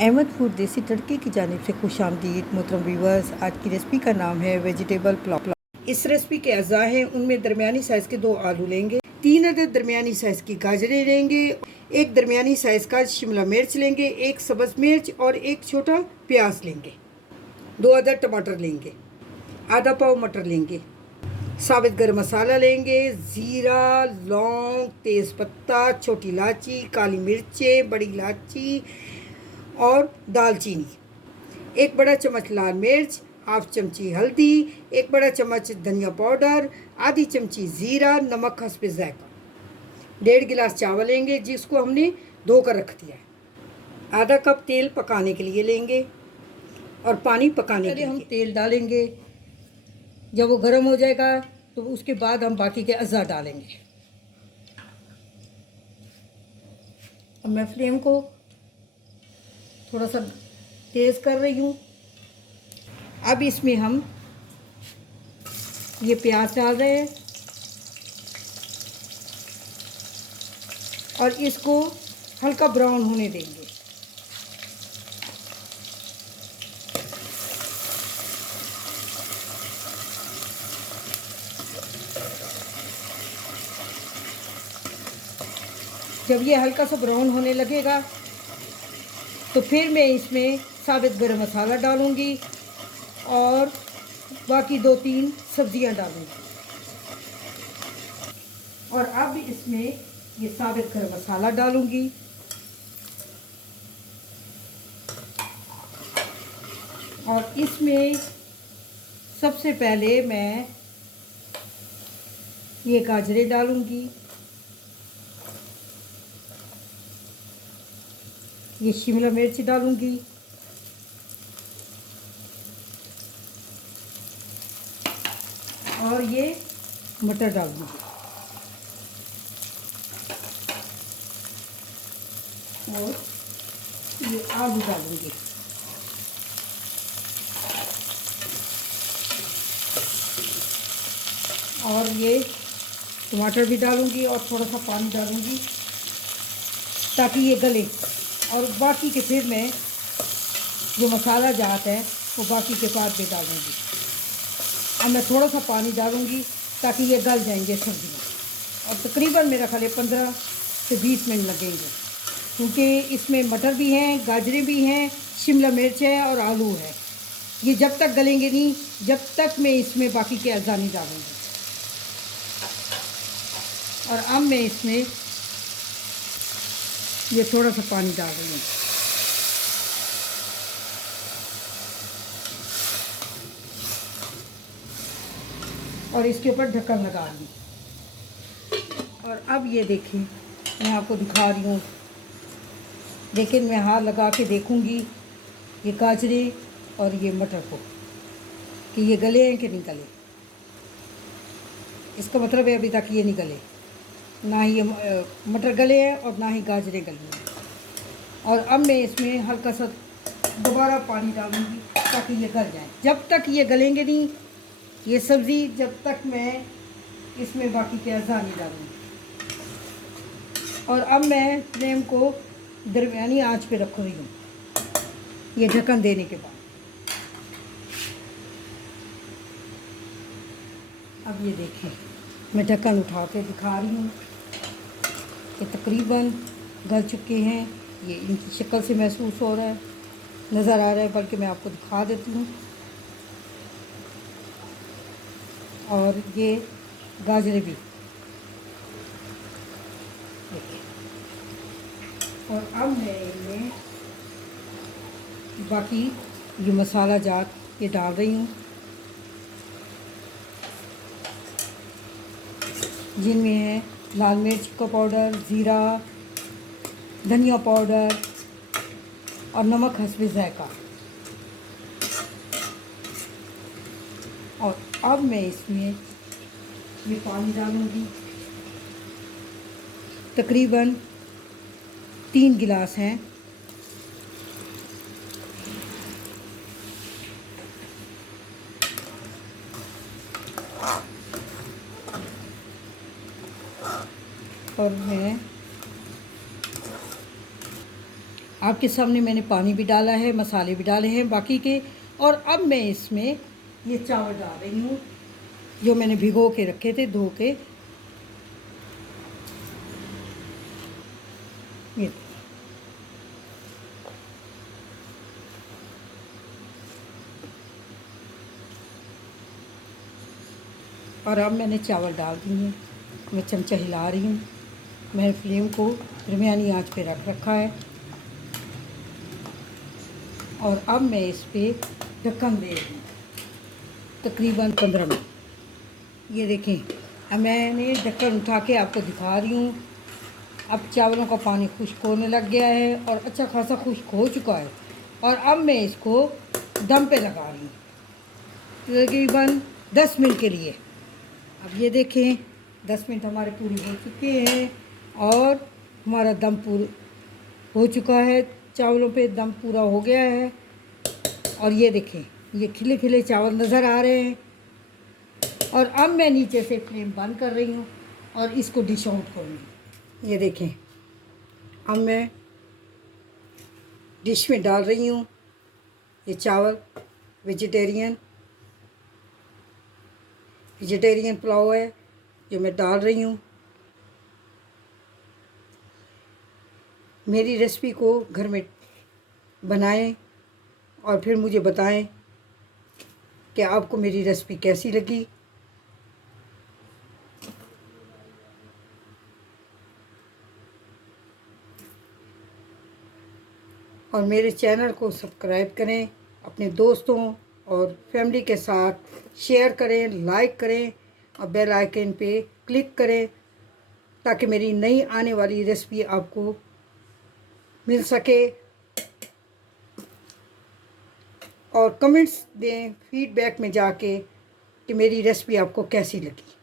Ahmad food देसी तड़के की जानिब से खुशामदीद मोहतरम व्यूअर्स। आज की रेसिपी का नाम है वेजिटेबल पुलाव। इस रेसिपी के अज़ा हैं, उनमें दरमियानी साइज़ के 2 आलू लेंगे, 3 अदद दरमियानी साइज़ की गाजरें लेंगे, एक दरमियानी साइज़ का शिमला मिर्च लेंगे, एक सब्ज़ मिर्च और एक छोटा प्याज लेंगे, 2 अदद टमाटर लेंगे, आधा पाव मटर लेंगे, साबित गरम मसाला लेंगे, ज़ीरा, लौंग, तेज़पत्ता, छोटी इलायची, काली मिर्चें, बड़ी इलायची और दालचीनी, एक बड़ा चम्मच लाल मिर्च, हाफ चमची हल्दी, एक बड़ा चम्मच धनिया पाउडर, आधी चमची ज़ीरा, नमक हस्बे ज़ायक़ा, 1.5 गिलास चावल लेंगे जिसको हमने धोकर रख दिया है, आधा कप तेल पकाने के लिए लेंगे और पानी पकाने के लिए हम तेल डालेंगे। जब वो गर्म हो जाएगा तो उसके बाद हम बाकी के अज़ा डालेंगे। अब मैं फ्लेम को थोड़ा सा तेज़ कर रही हूँ। अब इसमें हम ये प्याज डाल रहे हैं और इसको हल्का ब्राउन होने देंगे। जब ये हल्का सा ब्राउन होने लगेगा तो फिर मैं इसमें साबित गरम मसाला डालूँगी और बाकी 2-3 सब्जियां डालूँगी। और अब इसमें ये साबित गरम मसाला डालूँगी और इसमें सबसे पहले मैं ये गाजरें डालूँगी, ये शिमला मिर्च डालूँगी और ये मटर डालूँगी और ये आलू डालूँगी और ये टमाटर भी डालूँगी और थोड़ा सा पानी डालूँगी ताकि ये गले। और बाकी के फिर मैं जो मसाला जात है वो बाकी के बाद भी डालूँगी। अब मैं थोड़ा सा पानी डालूँगी ताकि ये गल जाएंगे सब्जियाँ। और तकरीबन मेरा ख्याल 15 से 20 मिनट लगेंगे क्योंकि इसमें मटर भी हैं, गाजरें भी हैं, शिमला मिर्च है और आलू है। ये जब तक गलेंगे नहीं जब तक मैं इसमें बाकी के अज़ा नहीं डालूँगी। और अब मैं इसमें ये थोड़ा सा पानी डाल रही हूँ और इसके ऊपर ढक्कन लगा दूँ। और अब ये देखें, मैं आपको दिखा रही हूँ, लेकिन मैं हाथ लगा के देखूँगी ये गाजरें और ये मटर को कि ये गले हैं कि नहीं गले। इसका मतलब है अभी तक ये नहीं गले, ना ही ये मटर गले हैं और ना ही गाजरें गली हैं। और अब मैं इसमें हल्का सा दोबारा पानी डालूँगी ताकि ये गल जाए। जब तक ये गलेंगे नहीं ये सब्ज़ी, जब तक मैं इसमें बाकी के अज़ा नहीं डालूँगी। और अब मैं फ्लेम को दरमियानी आंच पे रख रही हूँ ये ढक्कन देने के बाद। अब ये देखें, मैं ढक्कन उठा के दिखा रही हूँ कि तकरीबन गल चुके हैं। ये इनकी शक्ल से महसूस हो रहा है, नज़र आ रहा है, बल्कि मैं आपको दिखा देती हूँ। और ये गाजरें भी देखिए। और अब मैं इनमें बाकी ये मसाला जात ये डाल रही हूँ जिनमें है लाल मिर्च का पाउडर, ज़ीरा, धनिया पाउडर और नमक हस्बे ज़ायक़ा। और अब मैं इसमें ये पानी डालूँगी, तकरीबन 3 गिलास हैं। और मैं आपके सामने मैंने पानी भी डाला है, मसाले भी डाले हैं बाकी के। और अब मैं इसमें ये चावल डाल रही हूँ जो मैंने भिगो के रखे थे, धो के। ये और अब मैंने चावल डाल दिए हैं। मैं चमचा हिला रही हूँ। मैंने फ्लेम को दरमियानी आंच पे रख रखा है और अब मैं इस पर ढक्कन दे रही हूँ तकरीबन 15 मिनट। ये देखें, अब मैंने ढक्कन उठा के आपको दिखा रही हूँ। अब चावलों का पानी खुश्क होने लग गया है और अच्छा खासा खुश्क हो चुका है। और अब मैं इसको दम पे लगा रही हूँ तकरीबन 10 मिनट के लिए। अब ये देखें 10 मिनट हमारे पूरे हो चुके हैं और हमारा दम पूरा हो चुका है। चावलों पे दम पूरा हो गया है और ये देखें, ये खिले खिले चावल नज़र आ रहे हैं। और अब मैं नीचे से फ्लेम बंद कर रही हूँ और इसको डिश आउट करूँगी। ये देखें, अब मैं डिश में डाल रही हूँ ये चावल। वेजिटेरियन पुलाव है जो मैं डाल रही हूँ। मेरी रेसिपी को घर में बनाएं और फिर मुझे बताएं कि आपको मेरी रेसिपी कैसी लगी। और मेरे चैनल को सब्सक्राइब करें, अपने दोस्तों और फैमिली के साथ शेयर करें, लाइक करें और बेल आइकन पे क्लिक करें ताकि मेरी नई आने वाली रेसिपी आपको मिल सके। और कमेंट्स दें फीडबैक में जाके कि मेरी रेसिपी आपको कैसी लगी।